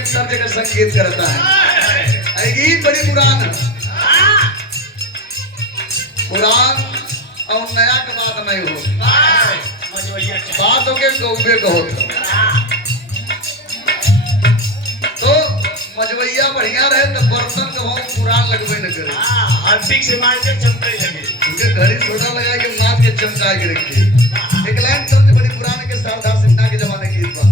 एक तर्ज का संगीत करता है। ये गीत बड़ी पुरान पुरान और नया के बात नहीं हो, बात हो के गौबे को तो मजवैया बढ़िया रहे तो बर्तन का बहुत पुरान लगवे न करे, हार्पिक से मार के चमके लगे, उनके घड़ी छोटा लगा के मार के चमका के रखे। एक लाइन तर्ज बड़ी पुराने के सरदार सिन्हा के जमाने की बात।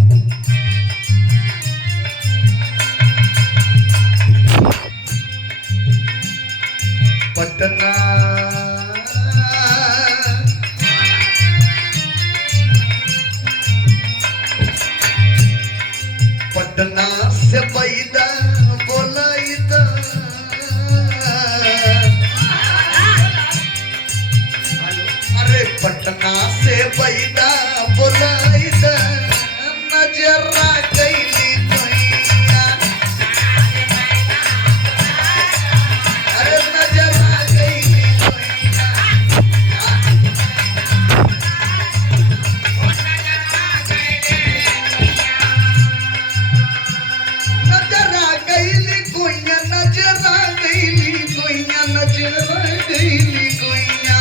पटना पटना से पैदा बोलाइदा, अरे पटना से पैदा बोलाइदा, नजरा कैली दुनिया, अरे नजरा कैली दुनिया, नजरा कैली कोइया, नजरा कैली कोइया, नजरा कैली कोइया,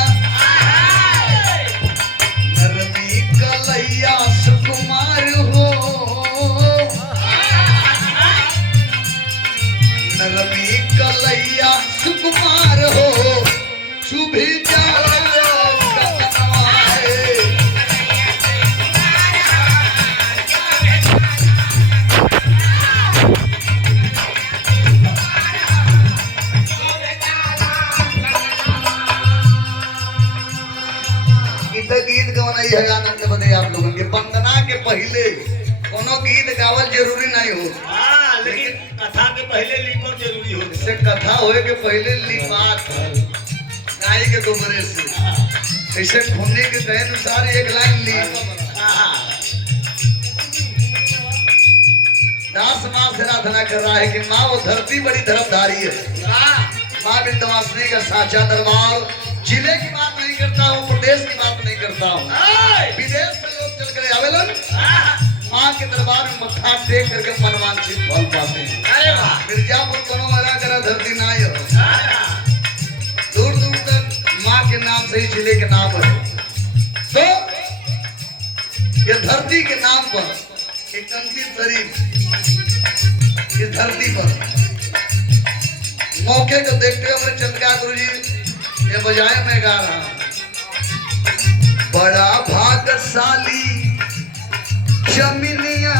नरमी कलैया सुकुमार हो, नरमी कलैया सुकुमार हो, शुभी जाला कतनवाए। गीत गवना है आनंद बदे आप लोगों के वंदना के पहले कोनो गीत गावल जरूरी नहीं हो, लेकिन कथा के पहले लिखो जरूरी हो। से कथा होए के पहले लिपात गाय के गोबरे से ऐसे घूमने के कहे अनुसार एक लाइन ली। दास माँ से आराधना कर रहा है कि माँ वो धरती बड़ी धर्मधारी है, माँ विंध्यवासिनी का साचा दरबार। जिले की बात नहीं करता हूँ, प्रदेश की बात नहीं करता हूँ, विदेश से लोग चल कर आवेलन माँ के दरबार में मत्था टेक करके मनवांछित फल पाते हैं। मिर्जापुर कोनो मरा करा धरती ना हो, दूर दूर तक माँ के नाम से ही जिले के नाम है। तो ये धरती के नाम पर एक अंकित शरीफ इस धरती पर मौके को देखते हुए हमारे चंद्रिका गुरु जी ये बजाय मैं गा रहा हूं। बड़ा भाग्यशाली जमीनिया,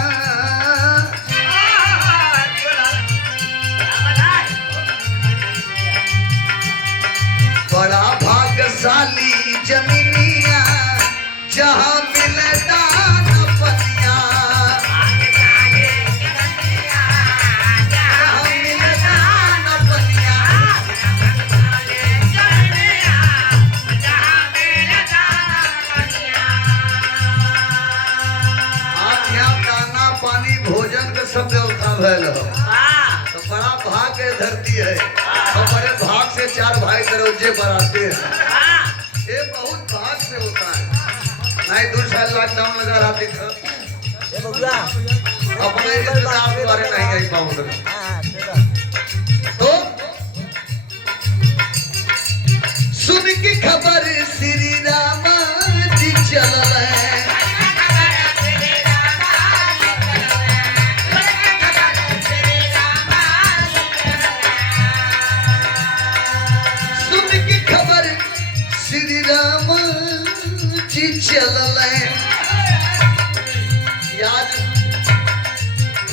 बड़ा भाग्यशाली जमीनिया, जहां मिले दान पनिया, जहां मिले दान पनिया, भोजन का सब व्यवस्था भैल हो। तो बड़ा भाग के धरती है, तो बड़े भाग से चार भाई दरौजे बराते हैं। ये बहुत भाग से होता है। नहीं 2 साल लॉकडाउन लगा रहा था, अपने रिश्तेदार के बारे नहीं आई पाऊंगा। तो सुन की खबर श्री राम जी चल है,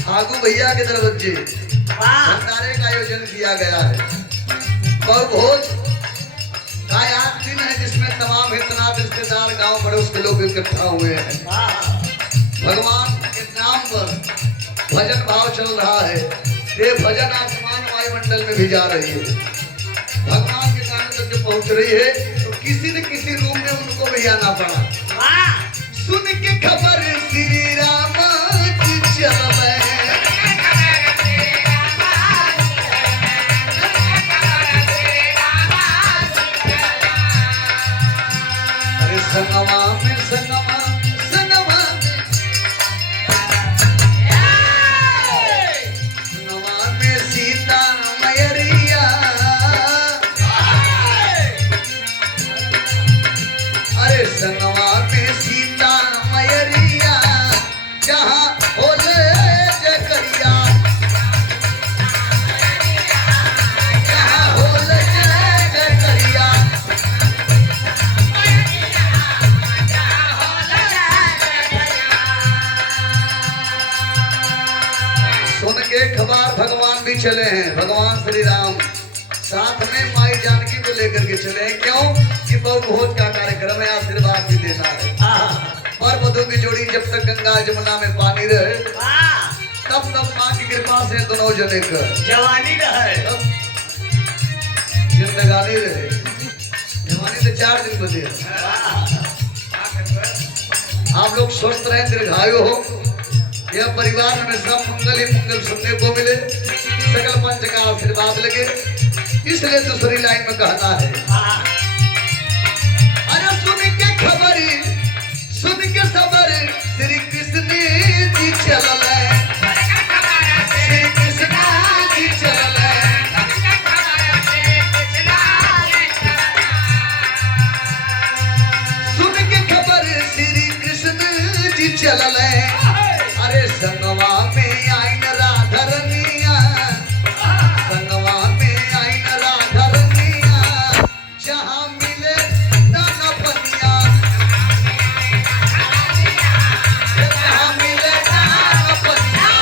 फागू भैया के तरफ से भंडारे का आयोजन किया गया है। भोज का आज दिन है जिसमें तमाम हितनात रिश्तेदार गांव पड़ोस के लोग इकट्ठा हुए हैं। भगवान के नाम पर भजन भाव चल रहा है। ये भजन आसमान वायुमंडल में भी जा रही है, भगवान के कान तक पहुंच रही है। तो किसी न किसी रूप में उनको भी आना पड़ा। सुन के खबर श्री राम चल संगमा में संगमा संगमा सुन के खबर भगवान भी चले हैं, भगवान श्री राम साथ में माई जानकी को लेकर के चले हैं। क्यों कि बहु भोज का कार्यक्रम है, आशीर्वाद भी देना है। और वधु की जोड़ी जब तक गंगा जमुना में पानी रहे तब तक माँ की कृपा से दोनों जने का जवानी रहे, जिंदगानी रहे। जवानी तो 4 दिन बदे। आप लोग स्वस्थ रहें, दीर्घायु हो, यह परिवार में सब मंगल ही मंगल सुनने को मिले, सकल पंच का आशीर्वाद लगे। इसलिए दूसरी लाइन में कहना है, अरे सुन के खबर, सुन के खबर, श्री कृष्ण जी चलल, श्री कृष्ण जी चलल। सुन के खबर श्री कृष्ण जी चलल, अरे संगवा में आइन राधा रनिया, संगवा में आइन राधा रनिया, जहाँ मिले दाना पनिया, जहाँ मिले दाना पनिया।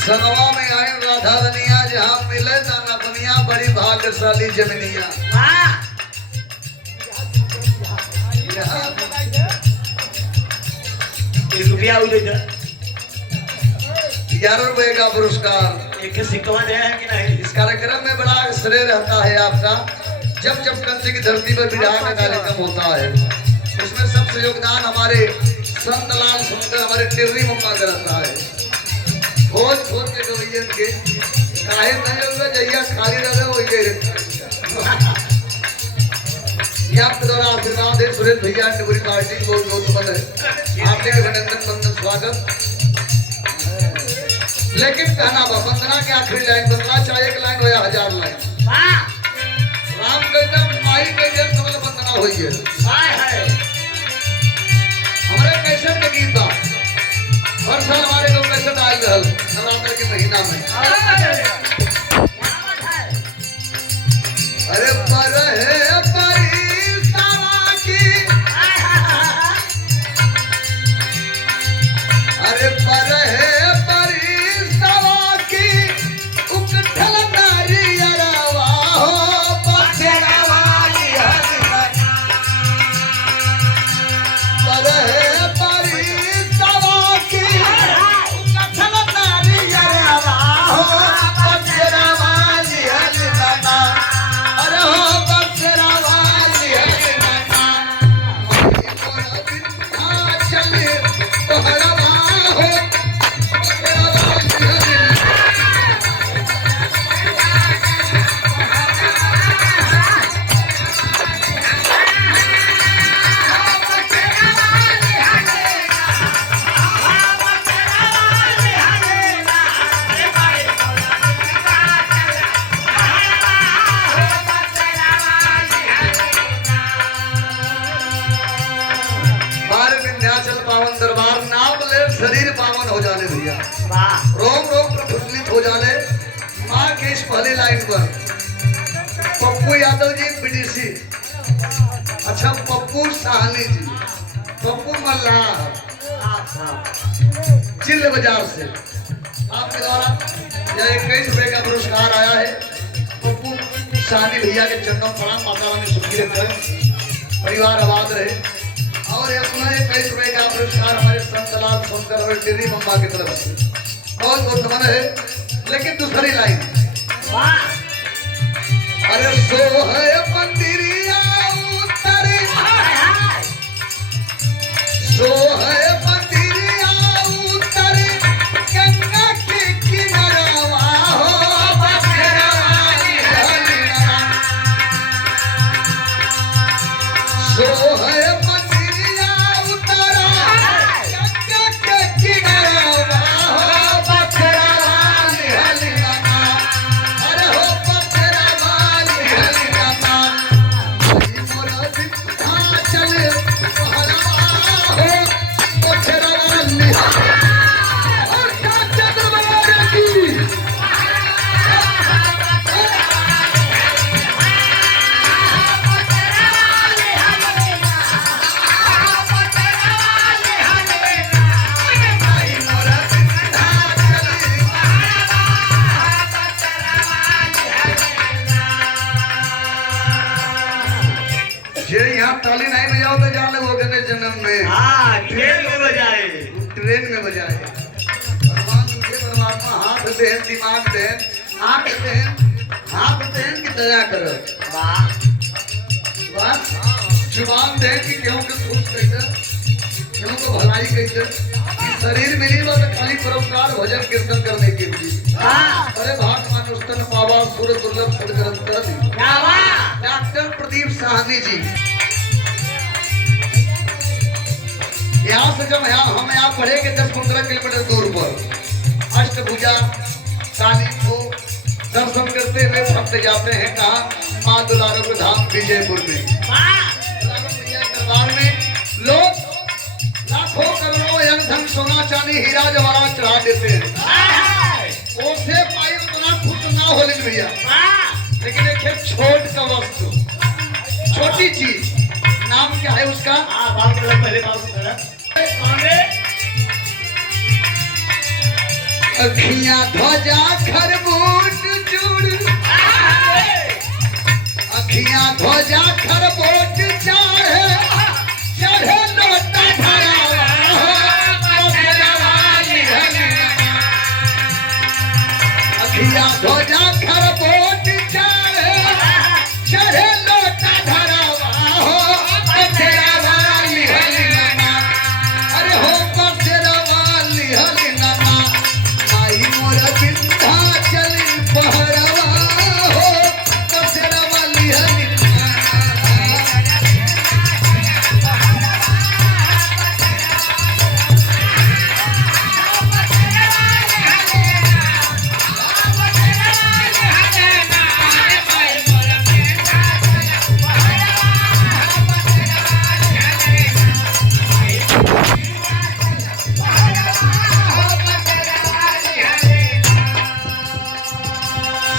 संगवा में आइन राधा रनिया, जहाँ मिले दाना पनिया, बड़ी भाग्यशाली जमीनिया। 1 रुपया हो जाए 11 रुपए का पुरस्कार। एक सिक्का दिया है कि नहीं? इस कार्यक्रम में बड़ा श्रेय रहता है आपका। जब जब कंच की धरती पर विवाह का कार्यक्रम होता है, उसमें सबसे योगदान हमारे संत लाल सुंदर, हमारे टिर्री मम्मा का रहता है। खोज खोज के डोइयन के काहे नहीं होगा, जहिया खाली रहे हो ये आपके द्वारा आशीर्वाद है। सुरेश भैया पूरी पार्टी को बहुत बहुत है, हार्दिक अभिनंदन, वंदन, स्वागत। लेकिन कहना वंदना के आखिरी लाइन, वंदना चाहे 1 लाइन हो या 1000 लाइन। राम कहते माई कहते सबल वंदना हुई है। हमारे कैसे में गीत बा, हर साल हमारे लोग कैसे डाल रहल नवरात्र के महीना में। अरे पर है परिसावा की, अरे पर है परिसावा की, उकठल नारियरवा हो बसेरावा लिहलिना। पर है परिसावा की, उकठल नारियरवा हो बसेरावा लिहलिना। अरे हो बसेरावा लिहलिना। मोर बिन्हा चले तोहरवा हो बसेरावा लिहलिना। बार विंध्याचल पावन दरबार, नाम ले शरीर पावन हो जाले भैया, रोम रोम प्रफुल्लित हो जाले। माँ के इस पहली लाइन पर पप्पू यादव जी बीडीसी, अच्छा पप्पू साहनी जी, पप्पू मल्लाह चिल्ल बाजार से आपके द्वारा यह 21 रुपए का पुरस्कार आया है। पप्पू साहनी भैया के चरणों प्रणाम, माता रानी सुखी रखें, परिवार आबाद रहे। और अपना 21 रुपए का पुरस्कार हमारे संत लाल सुंदर और टिर्री मम्मा की तरफ से बहुत बहुत नमन है। लेकिन दूसरी लाइन, अरे सो है मंदिरिया उतरे, सो है मंदिरिया उतरे, गंगा के किनारवा हो बसेरावा लिहलिना। सो है मंदिरिया उतरा, गंगा के किनारवा हो बसेरावा लिहलिना। अरे हो बसेरावा लिहलिना। मोर बिन्हा चले तोहरवा हो बसेरावा लिहलिना। और कांचा दरबार की जे यहाँ ताली नहीं बजाओ तो जान लो गने जन्म में हाँ ट्रेन में बजाए ट्रेन में बजाए। भगवान मुझे परमात्मा हाथ देन, दिमाग देन, आंख देन, हाथ देन की दया करो। वाह बस जुबान देन की क्यों के खुश कैसे, क्यों को भलाई कैसे, शरीर मिली बस खाली परोपकार भजन कीर्तन करने के लिए। अरे भाग मानुस्तन पावा सुर दुर्लभ सदग्रंथ डॉक्टर प्रदीप साहनी जी। यहाँ से जब हम यहाँ पढ़ेंगे 10-15 किलोमीटर दूर पर अष्टभुजा काली को दर्शन करते हुए भक्त जाते हैं कहाँ, माँ दुलारो के धाम विजयपुर में। दरबार में लोग लाखों करोड़ों धन सोना चांदी हीरा जवाहरात चढ़ा देते हैं। उससे पाई उतना खुश ना हो लेकिन भैया, लेकिन एक छोट का वस्तु, छोटी चीज, नाम क्या है उसका? पहले अखियां ध्वजा खरबूट जुड़, अखियां ध्वजा खरबूट चढ़े, चढ़े लोटा भरावा अखियां ध्वजा खरबूट चढ़े, चढ़े लोटा भरावा बसेरा वाली हलिना, अरे हो बसेरा वाली हलिना, माई मोर विंध्याचल पहरवा हो बसेरा वाली हलिना।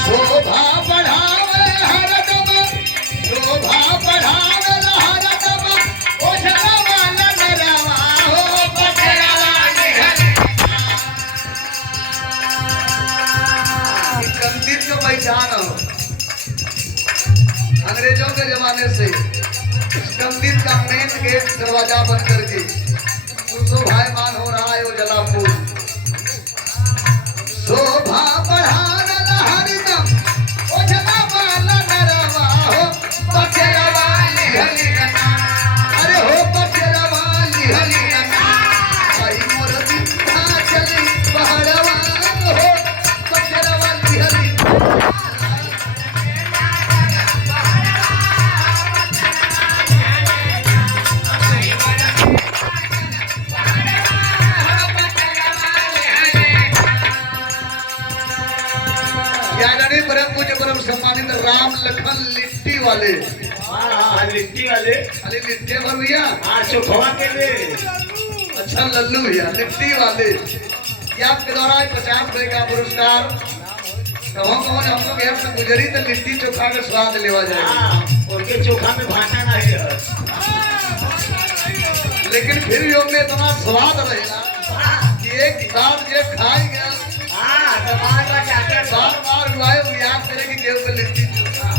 शोभा बढ़ावे हरदम, शोभा बढ़ावे हरदम, ओझला वाला नरवा हो बसेरा वाली हलिना। कंदित को पहचान हो, अंग्रेजों के जमाने से कंदित का मेन गेट दरवाजा बंद करके शोभायमान हो रहा है वो जलापुर। शोभा बढ़ाना हरदम, ओझला वाला नरवा हो बसेरा वाली हलिना, अरे हो बसेरा वाली हलिना, भाई मोर विंध्याचल पहरवा हो बसेरा वाली हलिना। ज्ञानी परम पूज्य परम सम्मानित राम लखन लिट्टी वाले, लिट्टी वाले अरे लिट्टी भर भैया, चोखवा के लिए अच्छा लल्लू भैया लिट्टी वाले, ये आपके द्वारा 50 रुपए का पुरस्कार। कहो हमको घर से गुजरी तो लिट्टी चोखा का स्वाद लेवा जाएगा। उनके चोखा में भाटा नहीं है, लेकिन फिर भी उनमें इतना स्वाद रहेगा कि एक बार जे खाई गया बार बार हुआ है, वो याद करेगी केहू के लिट्टी चोखा।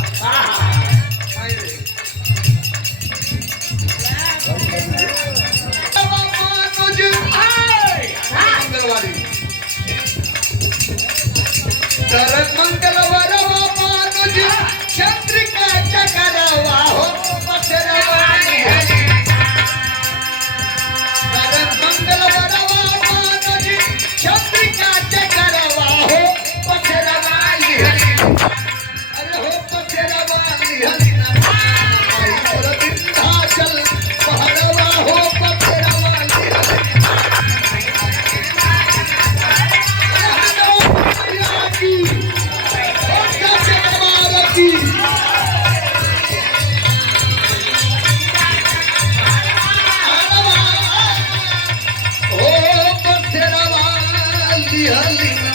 खाई रे। मंगलवारी तरक मंगलवारवा मानुज चंद्रिका चकरवा हो बसेरा वाली हलिना, तरक मंगलवारवा मानुज चंद्रिका चकरवा हो बसेरा वाली हलिना, अरे हो बसेरा वाली हलिना, आई मोर विंध्याचल पहरवा हो बसेरा वाली हलिना। ओ बसेरा वाली हलिना।